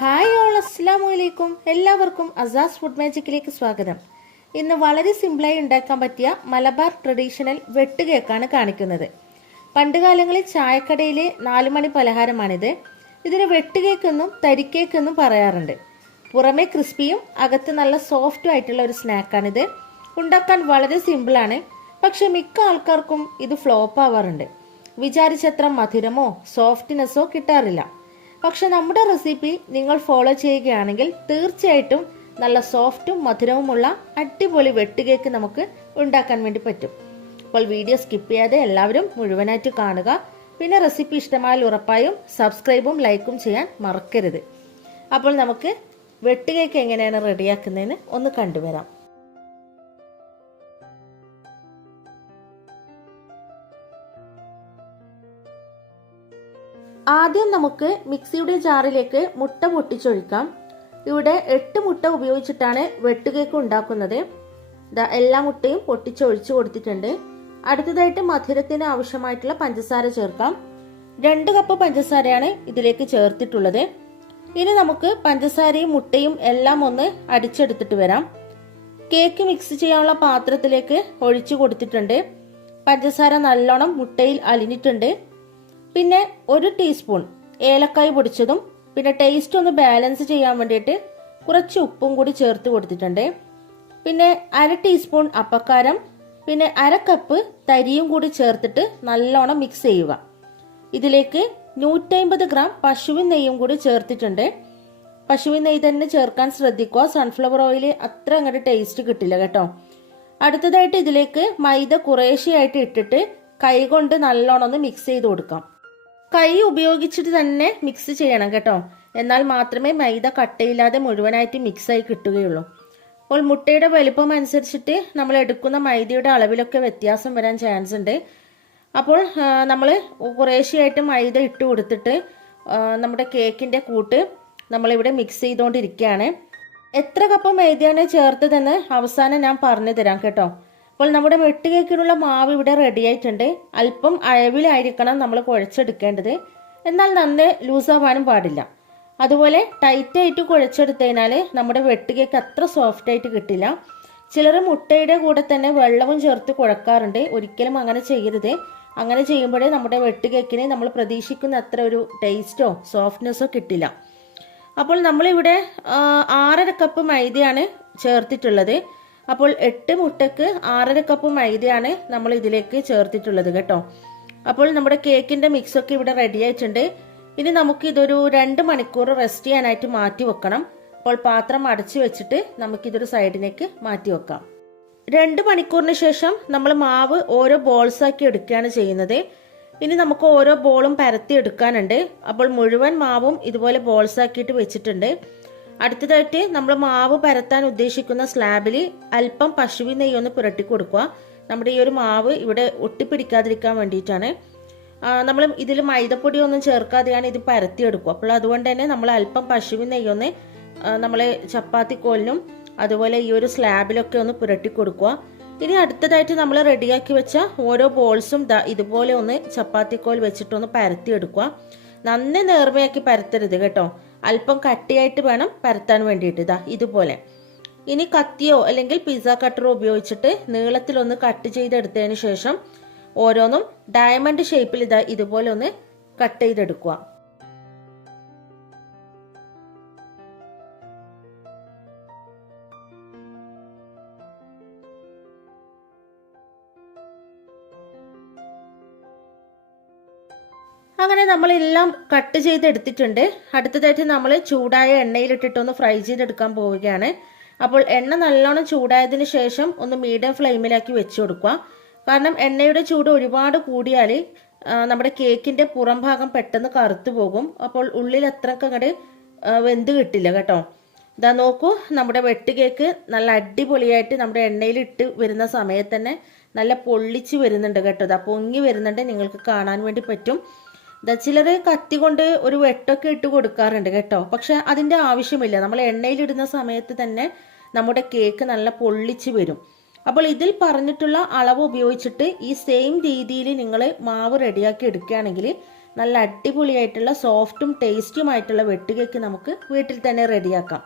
Hi all അസ്സാം വലൈക്കും എല്ലാവർക്കും അസാസ് ഫുഡ് മാജിക്കിലേക്ക് സ്വാഗതം. ഇന്ന് വളരെ സിമ്പിളായി ഉണ്ടാക്കാൻ പറ്റിയ മലബാർ ട്രഡീഷണൽ വെട്ട് കേക്കാണ് കാണിക്കുന്നത്. പണ്ടുകാലങ്ങളിൽ ചായക്കടയിലെ നാലുമണി പലഹാരമാണിത്. ഇതിന് വെട്ട് കേക്കെന്നും തരിക്കേക്കെന്നും പറയാറുണ്ട്. പുറമെ ക്രിസ്പിയും അകത്ത് നല്ല സോഫ്റ്റും ആയിട്ടുള്ള ഒരു സ്നാക്കാണിത്. ഉണ്ടാക്കാൻ വളരെ സിമ്പിളാണ്. പക്ഷെ മിക്ക ആൾക്കാർക്കും ഇത് ഫ്ലോപ്പ് ആവാറുണ്ട്. വിചാരിച്ചത്ര മധുരമോ സോഫ്റ്റ്നെസ്സോ കിട്ടാറില്ല. പക്ഷെ നമ്മുടെ റെസിപ്പി നിങ്ങൾ ഫോളോ ചെയ്യുകയാണെങ്കിൽ തീർച്ചയായിട്ടും നല്ല സോഫ്റ്റും മധുരവുമുള്ള അടിപൊളി വെട്ടുകേക്ക് നമുക്ക് ഉണ്ടാക്കാൻ വേണ്ടി പറ്റും. അപ്പോൾ വീഡിയോ സ്കിപ്പ് ചെയ്യാതെ എല്ലാവരും മുഴുവനായിട്ട് കാണുക. പിന്നെ റെസിപ്പി ഇഷ്ടമായാൽ ഉറപ്പായും സബ്സ്ക്രൈബും ലൈക്കും ചെയ്യാൻ മറക്കരുത്. അപ്പോൾ നമുക്ക് വെട്ടുകേക്ക് എങ്ങനെയാണ് റെഡിയാക്കുന്നതെന്ന് ഒന്ന് കണ്ടുവരാം. ആദ്യം നമുക്ക് മിക്സിയുടെ ജാറിലേക്ക് മുട്ട പൊട്ടിച്ചൊഴിക്കാം. ഇവിടെ എട്ട് മുട്ട ഉപയോഗിച്ചിട്ടാണ് വെട്ടുകേക്ക് ഉണ്ടാക്കുന്നത്. എല്ലാ മുട്ടയും പൊട്ടിച്ചൊഴിച്ചു കൊടുത്തിട്ടുണ്ട്. അടുത്തതായിട്ട് മധുരത്തിന് ആവശ്യമായിട്ടുള്ള പഞ്ചസാര ചേർക്കാം. രണ്ട് കപ്പ് പഞ്ചസാരയാണ് ഇതിലേക്ക് ചേർത്തിട്ടുള്ളത്. ഇനി നമുക്ക് പഞ്ചസാരയും മുട്ടയും എല്ലാം ഒന്ന് അടിച്ചെടുത്തിട്ട് വരാം. കേക്ക് മിക്സ് ചെയ്യാനുള്ള പാത്രത്തിലേക്ക് ഒഴിച്ചു കൊടുത്തിട്ടുണ്ട്. പഞ്ചസാര നല്ലോണം മുട്ടയിൽ അലിഞ്ഞിട്ടുണ്ട്. പിന്നെ ഒരു ടീസ്പൂൺ ഏലക്കായ് പൊടിച്ചതും പിന്നെ ടേസ്റ്റ് ഒന്ന് ബാലൻസ് ചെയ്യാൻ വേണ്ടിയിട്ട് കുറച്ച് ഉപ്പും കൂടി ചേർത്ത് കൊടുത്തിട്ടുണ്ട്. പിന്നെ അര ടീസ്പൂൺ അപ്പക്കാരം പിന്നെ അര കപ്പ് തരിയും കൂടി ചേർത്തിട്ട് നല്ലോണം മിക്സ് ചെയ്യുക. ഇതിലേക്ക് നൂറ്റമ്പത് ഗ്രാം പശുവിൻ നെയ്യും കൂടി ചേർത്തിട്ടുണ്ട്. പശുവിൻ നെയ്യ് തന്നെ ചേർക്കാൻ ശ്രദ്ധിക്കുക. സൺഫ്ലവർ ഓയിൽ അത്ര അങ്ങോട്ട് ടേസ്റ്റ് കിട്ടില്ല കേട്ടോ. അടുത്തതായിട്ട് ഇതിലേക്ക് മൈദ കുറേശ്ശെയായിട്ട് ഇട്ടിട്ട് കൈകൊണ്ട് നല്ലോണം ഒന്ന് മിക്സ് ചെയ്ത് കൊടുക്കാം. കൈ ഉപയോഗിച്ചിട്ട് തന്നെ മിക്സ് ചെയ്യണം കേട്ടോ. എന്നാൽ മാത്രമേ മൈദ കട്ടയില്ലാതെ മുഴുവനായിട്ട് മിക്സായി കിട്ടുകയുള്ളൂ. അപ്പോൾ മുട്ടയുടെ വലിപ്പം അനുസരിച്ചിട്ട് നമ്മൾ എടുക്കുന്ന മൈദയുടെ അളവിലൊക്കെ വ്യത്യാസം വരാൻ ചാൻസ് ഉണ്ട്. അപ്പോൾ നമ്മൾ കുറേശ്ശെയായിട്ട് മൈദ ഇട്ട് കൊടുത്തിട്ട് നമ്മുടെ കേക്കിന്റെ കൂട്ട് നമ്മളിവിടെ മിക്സ് ചെയ്തുകൊണ്ടിരിക്കുകയാണ് എത്ര കപ്പ് മൈദയാണ് ചേർത്തതെന്ന് അവസാനം ഞാൻ പറഞ്ഞു തരാം കേട്ടോ. അപ്പോൾ നമ്മുടെ വെട്ടുകേക്കിനുള്ള മാവ് ഇവിടെ റെഡി ആയിട്ടുണ്ട്. അല്പം അയവിലായിരിക്കണം നമ്മൾ കുഴച്ചെടുക്കേണ്ടത്. എന്നാൽ നന്നേ ലൂസാവാനും പാടില്ല. അതുപോലെ ടൈറ്റായിട്ട് കുഴച്ചെടുത്തതിനാൽ നമ്മുടെ വെട്ടുകേക്ക് അത്ര സോഫ്റ്റ് ആയിട്ട് കിട്ടില്ല. ചിലർ മുട്ടയുടെ കൂടെ തന്നെ വെള്ളവും ചേർത്ത് കുഴക്കാറുണ്ട്. ഒരിക്കലും അങ്ങനെ ചെയ്യരുത്. അങ്ങനെ ചെയ്യുമ്പോഴേ നമ്മുടെ വെട്ടുകേക്കിന് നമ്മൾ പ്രതീക്ഷിക്കുന്ന അത്ര ഒരു ടേസ്റ്റോ സോഫ്റ്റ്നെസ്സോ കിട്ടില്ല. അപ്പോൾ നമ്മളിവിടെ ആറര കപ്പ് മൈദയാണ് ചേർത്തിട്ടുള്ളത്. അപ്പോൾ എട്ട് മുട്ടക്ക് ആറര കപ്പ് മൈദയാണ് നമ്മൾ ഇതിലേക്ക് ചേർത്തിട്ടുള്ളത് കേട്ടോ. അപ്പോൾ നമ്മുടെ കേക്കിന്റെ മിക്സ് ഒക്കെ ഇവിടെ റെഡി ആയിട്ടുണ്ട്. ഇനി നമുക്ക് ഇതൊരു രണ്ട് മണിക്കൂർ റെസ്റ്റ് ചെയ്യാനായിട്ട് മാറ്റി വെക്കണം. അപ്പോൾ പാത്രം അടച്ചു വെച്ചിട്ട് നമുക്കിതൊരു സൈഡിലേക്ക് മാറ്റി വെക്കാം. രണ്ട് മണിക്കൂറിന് ശേഷം നമ്മൾ മാവ് ഓരോ ബോൾസ് ആക്കി എടുക്കുകയാണ് ചെയ്യുന്നത്. ഇനി നമുക്ക് ഓരോ ബോളും പരത്തി എടുക്കാനുണ്ട്. അപ്പോൾ മുഴുവൻ മാവും ഇതുപോലെ ബോൾസ് ആക്കിയിട്ട് വെച്ചിട്ടുണ്ട്. അടുത്തതായിട്ട് നമ്മൾ മാവ് പരത്താൻ ഉദ്ദേശിക്കുന്ന സ്ലാബിൽ അല്പം പശുവി നെയ്യ് ഒന്ന് പുരട്ടി കൊടുക്കുക. നമ്മുടെ ഈ ഒരു മാവ് ഇവിടെ ഒട്ടിപ്പിടിക്കാതിരിക്കാൻ വേണ്ടിയിട്ടാണ്. നമ്മൾ ഇതിൽ മൈദപ്പൊടി ഒന്നും ചേർക്കാതെയാണ് ഇത് പരത്തിയെടുക്കുക. അപ്പോൾ അതുകൊണ്ട് തന്നെ നമ്മൾ അല്പം പശുവിൻ നെയ്യൊന്ന് നമ്മൾ ചപ്പാത്തി കോലിനും അതുപോലെ ഈ ഒരു സ്ലാബിലൊക്കെ ഒന്ന് പുരട്ടി കൊടുക്കുക. ഇനി അടുത്തതായിട്ട് നമ്മൾ റെഡിയാക്കി വെച്ച ഓരോ ബോൾസും ഇതുപോലെ ഒന്ന് ചപ്പാത്തിക്കോൽ വെച്ചിട്ടൊന്ന് പരത്തിയെടുക്കുക. നന്നേ നേർമയാക്കി പരത്തരുത് കേട്ടോ. അല്പം കട്ടിയായിട്ട് വേണം പരത്താൻ വേണ്ടിയിട്ട്. ഇതാ ഇതുപോലെ. ഇനി കത്തിയോ അല്ലെങ്കിൽ പിസ്സ കട്ടറോ ഉപയോഗിച്ചിട്ട് നീളത്തിലൊന്ന് കട്ട് ചെയ്തെടുത്തതിന് ശേഷം ഓരോന്നും ഡയമണ്ട് ഷേപ്പിൽ ഇതാ ഇതുപോലെ ഒന്ന് കട്ട് ചെയ്തെടുക്കുക. അങ്ങനെ നമ്മളെല്ലാം കട്ട് ചെയ്ത് എടുത്തിട്ടുണ്ട് അടുത്തതായിട്ട് നമ്മൾ ചൂടായ എണ്ണയിലിട്ടിട്ടൊന്ന് ഫ്രൈ ചെയ്തെടുക്കാൻ പോവുകയാണ്. അപ്പോൾ എണ്ണ നല്ലോണം ചൂടായതിന് ശേഷം ഒന്ന് മീഡിയം ഫ്ലെയിമിലാക്കി വെച്ച് കൊടുക്കുക. കാരണം എണ്ണയുടെ ചൂട് ഒരുപാട് കൂടിയാൽ നമ്മുടെ കേക്കിന്റെ പുറം ഭാഗം പെട്ടെന്ന് കറുത്തു പോകും. അപ്പോൾ ഉള്ളിൽ അത്രയ്ക്ക് അങ്ങോട്ട് വെന്ത് കിട്ടില്ല കേട്ടോ. ഇതാ നോക്കൂ നമ്മുടെ വെട്ട് കേക്ക് നല്ല അടിപൊളിയായിട്ട് നമ്മുടെ എണ്ണയിൽ ഇട്ട് വരുന്ന സമയത്ത് തന്നെ നല്ല പൊള്ളിച്ച് വരുന്നുണ്ട് കേട്ടോ. ഇതാ പൊങ്ങി വരുന്നുണ്ട് നിങ്ങൾക്ക് കാണാൻ വേണ്ടി പറ്റും. ചിലർ കത്തി കൊണ്ട് ഒരു വെട്ടൊക്കെ ഇട്ട് കൊടുക്കാറുണ്ട് കേട്ടോ. പക്ഷെ അതിന്റെ ആവശ്യമില്ല. നമ്മൾ എണ്ണയിലിടുന്ന സമയത്ത് തന്നെ നമ്മുടെ കേക്ക് നല്ല പൊള്ളിച്ച് വരും. അപ്പോൾ ഇതിൽ പറഞ്ഞിട്ടുള്ള അളവ് ഉപയോഗിച്ചിട്ട് ഈ സെയിം രീതിയിൽ നിങ്ങൾ മാവ് റെഡിയാക്കി എടുക്കുകയാണെങ്കിൽ നല്ല അടിപൊളിയായിട്ടുള്ള സോഫ്റ്റും ടേസ്റ്റുമായിട്ടുള്ള വെട്ടുകേക്ക് നമുക്ക് വീട്ടിൽ തന്നെ റെഡിയാക്കാം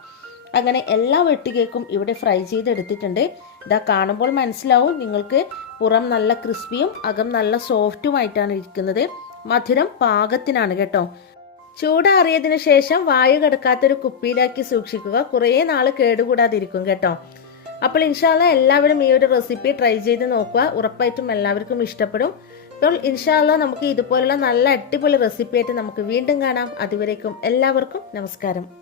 അങ്ങനെ എല്ലാ വെട്ടുകേക്കും ഇവിടെ ഫ്രൈ ചെയ്തെടുത്തിട്ടുണ്ട്. ഇതാ കാണുമ്പോൾ മനസ്സിലാവും നിങ്ങൾക്ക് പുറം നല്ല ക്രിസ്പിയും അകം നല്ല സോഫ്റ്റുമായിട്ടാണ് ഇരിക്കുന്നത്. മധുരം പാകത്തിനാണ് കേട്ടോ. ചൂടാറിയതിനു ശേഷം വായു കിടക്കാത്തൊരു കുപ്പിയിലാക്കി സൂക്ഷിക്കുക. കുറേ നാൾ കേടുകൂടാതിരിക്കും കേട്ടോ. അപ്പോൾ ഇൻഷാല്ല എല്ലാവരും ഈ ഒരു റെസിപ്പി ട്രൈ ചെയ്ത് നോക്കുക. ഉറപ്പായിട്ടും എല്ലാവർക്കും ഇഷ്ടപ്പെടും. അപ്പോൾ ഇൻഷാല്ല നമുക്ക് ഇതുപോലുള്ള നല്ല അടിപൊളി റെസിപ്പി ആയിട്ട് നമുക്ക് വീണ്ടും കാണാം. അതുവരേക്കും എല്ലാവർക്കും നമസ്കാരം.